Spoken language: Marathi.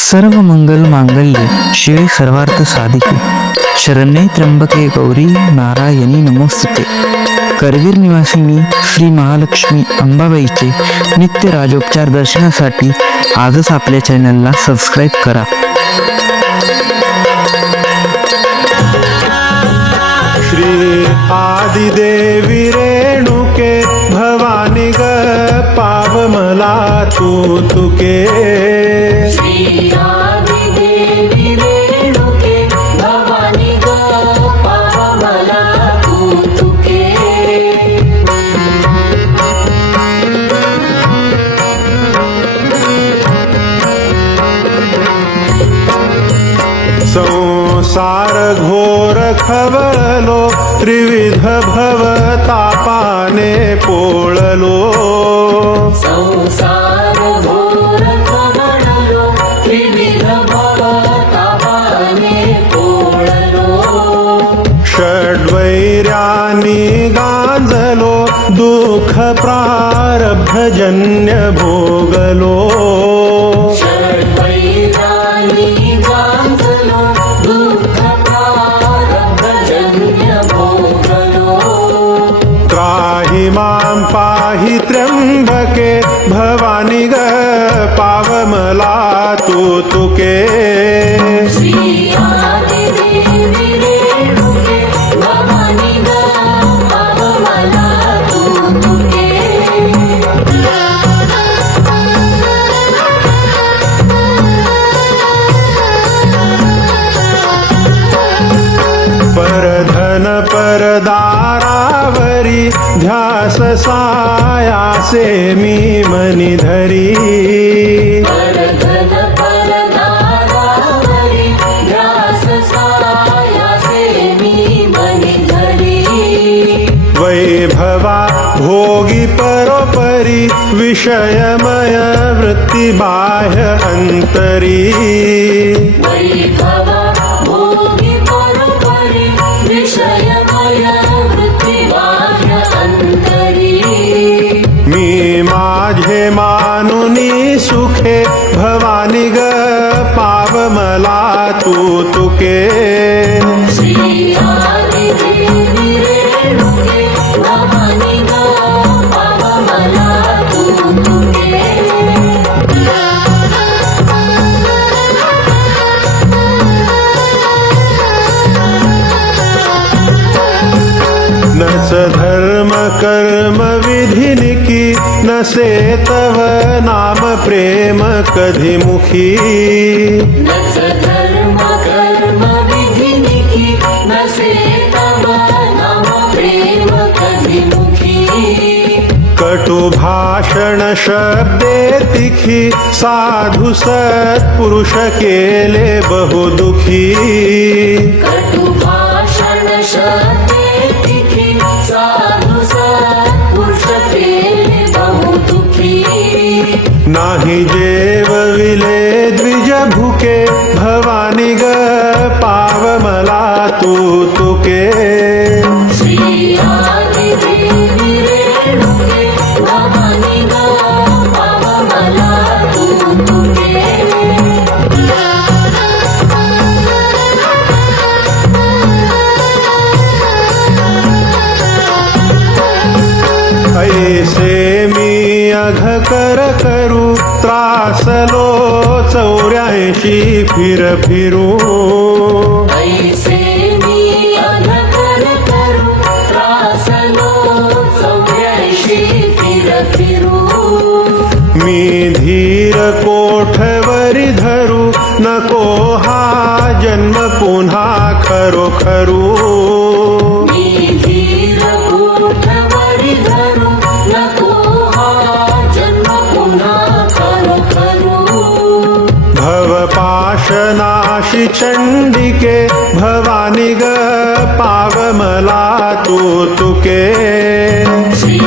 सर्व मंगल मांगल्ये शिवे सर्वार्थ साधिके शरण्ये त्र्यंबके गौरी नारायणी नमोस्तुते. करवीर निवासिनी श्री महालक्ष्मी अंबाबाईचे नित्य राजोपचार दर्शनासाठी आजच आपल्या चॅनलला सबस्क्राईब करा. श्री आदिदेवी रेणुके भवानी ग पाव मला तू तुके. श्री आदिदेवी रेणुके भवानी ग पाव मला तू तुके. संसार घोर खवलो त्रिविध भव तापाने पोळलो. संसार घोर खवळलो त्रिविध भव तापाने पोळलो. षड्वैर्यानी गांजलो दुःख प्रारब्धजन्य भोगलो. षड्वैरानी गांजलो दुःख प्रारब्धजन्य भोगलो. त्राहि मां पाहि त्र्यंबके भवानी ग पाव मला तू तुके. श्री आदिदेवी रेणुके भवानी ग पाव मला तू तुके. परधन परदारावरी ध्यास सायासे मी मनी धरी. परधन परदारावरी ध्यास सायासे मी मनी धरी. वैभवा भोगी परोपरी विषयमय वृत्ती बाह्य अंतरी. वैभवा भोगी परोपरी विषयमय वृत्ती बाह्य अंतरी. मी माझे मानुनी सुखे भवानी ग पाव मला तू तुके. श्री आदिदेवी रेणुके भवानी ग पाव मला तू तुके. नस धर्म कर्म विधिनिकी नसे तव नाम प्रेम कधी मुखी. नच धर्म कर्म विधिनिकी नसे तव नाम प्रेम कधी मुखी. कटु भाषण शब्दे तिखी साधु सत्पुरुष केले बहुदुखी. कटु भाषण शब्दे तिखी साधु सत्पुरुष केले बहुदुखी. नाही जेवविले द्विज भुके भवानी ग पाव मला तू तुके. श्री आदिदेवी रेणुके भवानी ग पाव मला तू तुके. ऐसे मी अघ कर करू त्रासलो 84 फिर फिरू. ऐसे मी अनकर करू त्रासलो 84 फिर फिरू. मी धीर कोठवरी धरू नको हा जन्म पुन्हा खरोखरू. मी धीर कोठवरी धरू नको हा जन्म पुन्हा खरोखरू. भवपाशनाशी चंडिके भवानी ग पाव मला तू तुके. श्री